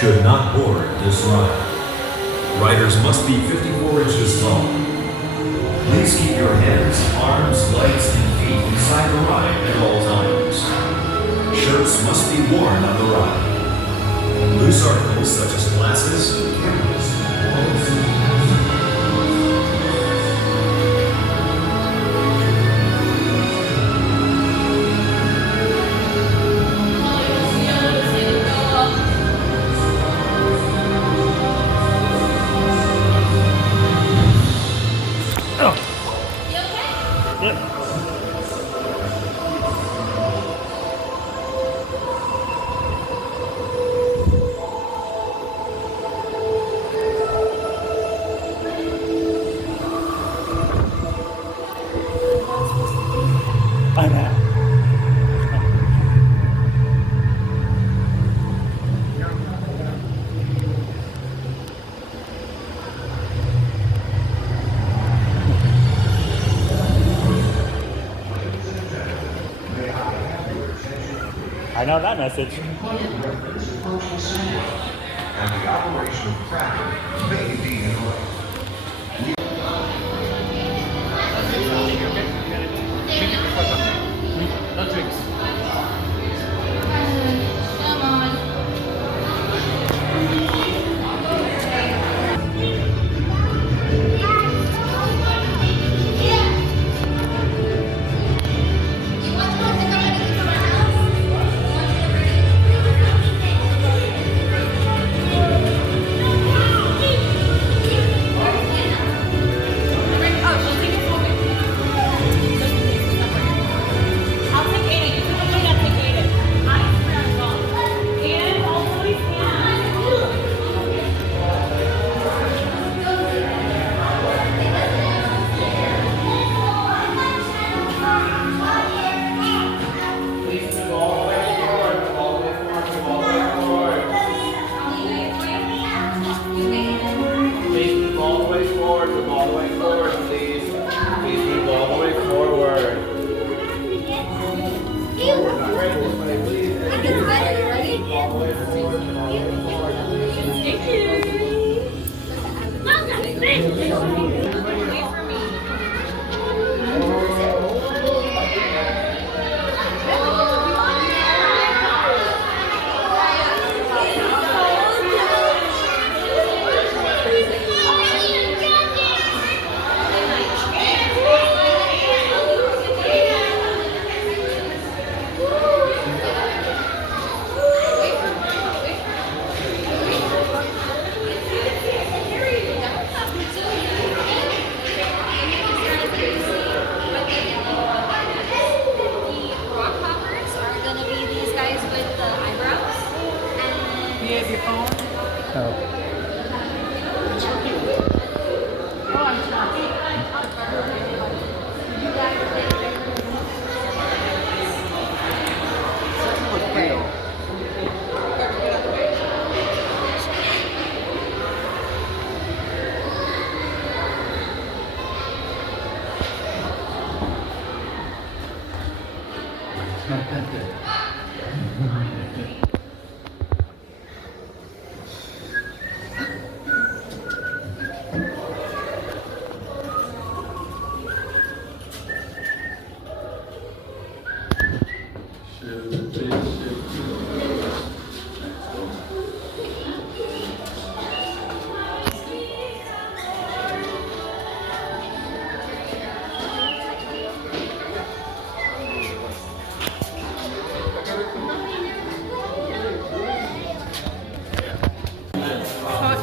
should not board this ride. Riders must be 54 inches tall. Please keep your hands, arms, legs, and feet inside the ride at all times. Shirts must be worn on the ride. Loose articles such as glasses, cameras, I know. I know that message. And the operation of cracking may be in order. No drinks. Come on.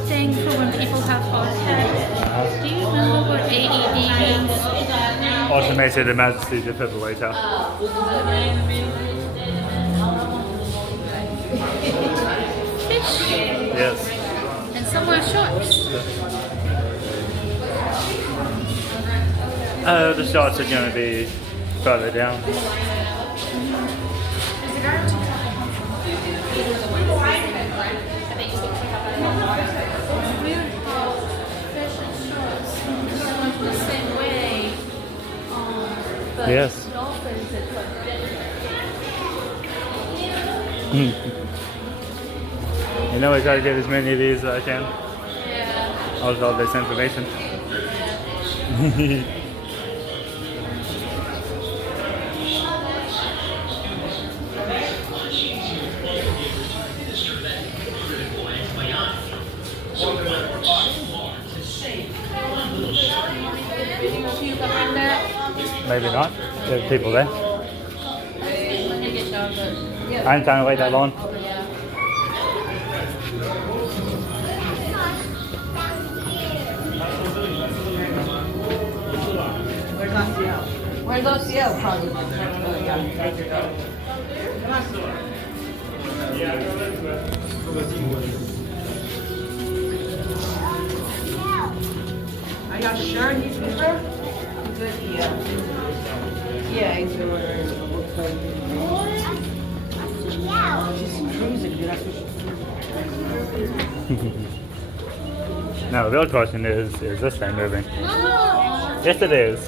Thing for when people have heart attacks. Do you know what AED means? Automated emergency defibrillator. Fish. Yes. And some wear shorts. The shots are going to be further down. Weird how fish and shorts look the same way. But Yes. dolphins that look different. You know, I try to get as many of these as I can. Yeah. All this information. You behind that? Maybe not. There's people there. Let me get done, but I ain't trying to wait that long. yeah. Where's OCL? Probably. Are y'all sure he's good? Yeah. Yeah, he's ordering. She's cruising, dude. That's what she's No, the real question is this thing moving? No. Yes, it is.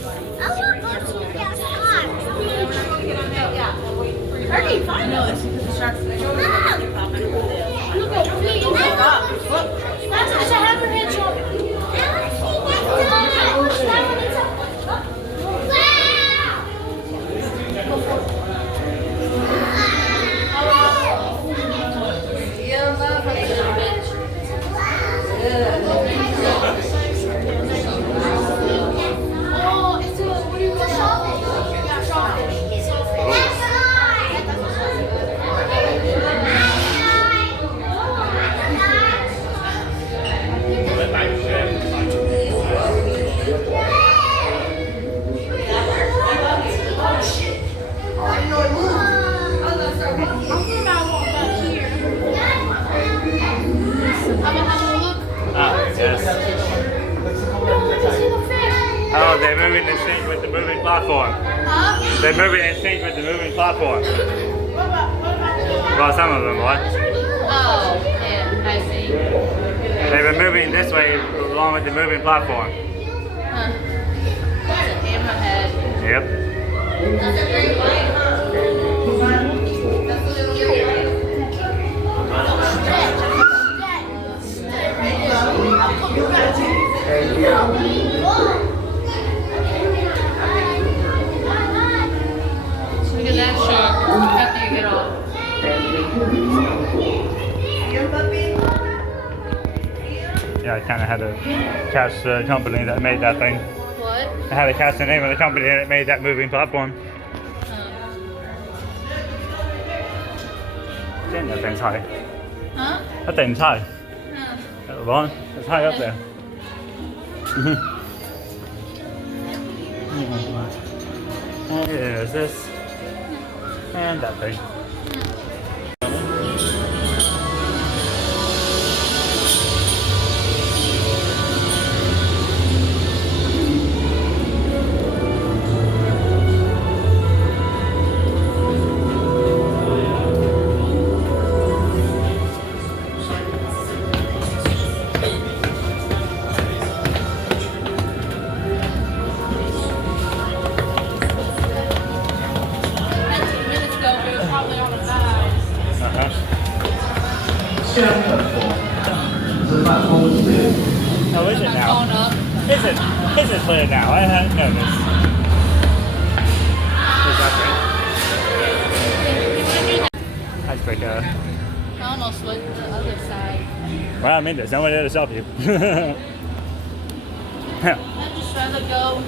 Ernie, fine. No, it's because the sharks. Look at me. Look. That's such a hammerhead shark. Oh, it's a, what do you call it? Yeah, sharkfish. Oh, they're moving in sync with the moving platform. They're moving in sync with the moving platform. Well, some of them, what? Oh, yeah, I see. They've been moving this way along with the moving platform. Huh. That's a hammerhead. Yep. That's a great white, huh? Look at that shark after you get off. Yeah, I kind of had to catch the company that made that thing. What? I had to catch the name of the company that made that moving platform. Damn, that thing's high. Huh? That thing's high. Huh. Ron, it's high up there. And there's this. And that thing. Oh, is it now? Going up. Is it clear now? I hadn't noticed. That's pretty good. I almost went to the other side. Well, I mean, there's no one there to stop you. I'd just rather go.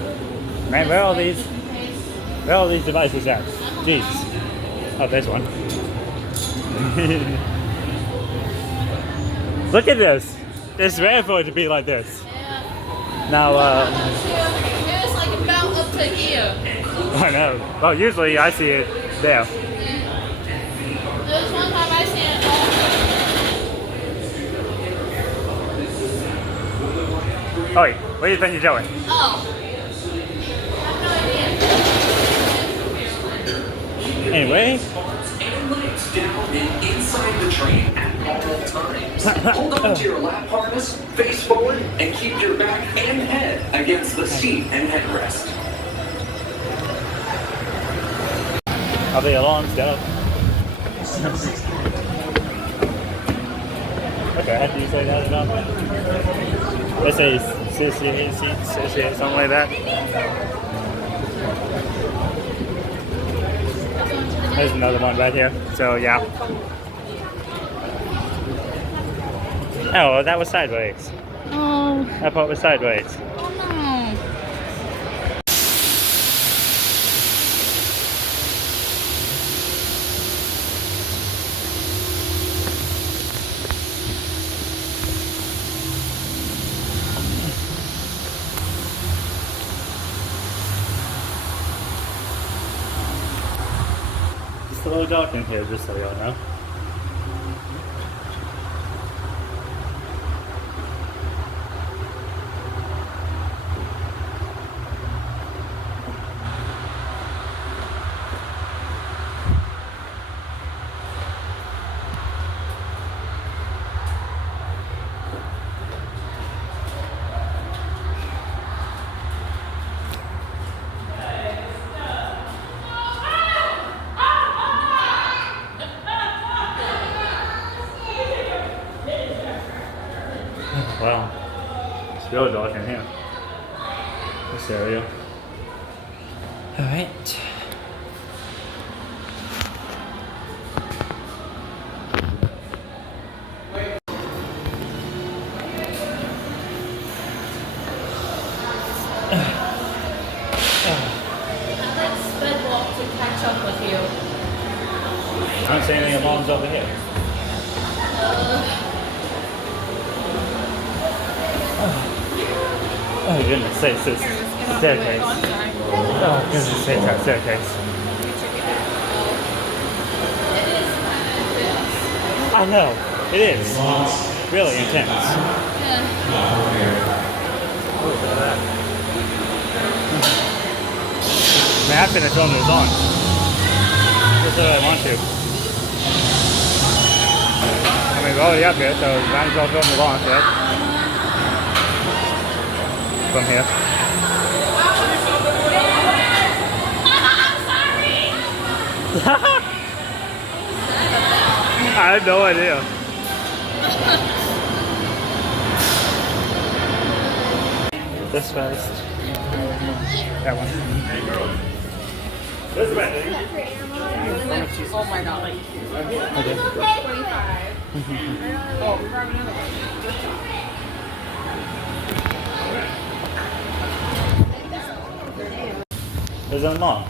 Man, where are all these? just in case. Where are all these devices at? Jeez. Oh, there's one. Look at this. It's rare for it to be like this. Yeah. Now, It was like about up to here. I know. Well, usually I see it there. There was one time I seen it all. Oh, wait. Where do you think you're going? Oh. I have no idea. Anyway. And legs down and inside the train at all times. Hold on to your lap harness, face forward, and keep your back and head against the seat and headrest. Are the alarms down? Okay, how do you say that about? Let's say something like that. There's another one right here. So yeah. Oh, well, that was sideways. Oh, That part was sideways. oh no. It's a little dark in here, just so y'all know. Wow, it's real dark in here. This area. All right. I'd like sped walk to catch up with you. I don't see any alarms over here. Oh goodness sakes, this staircase. Oh goodness sakes, that staircase. I know, it is. Really intense. Look at that. I mean, I finished on those on. Just what I want to. I mean, we're already up here, so might as well film the launch, right? From here. I had no idea. This first. That one. This way. Oh my god. Okay. 25. Oh, grab another one. There's a mom.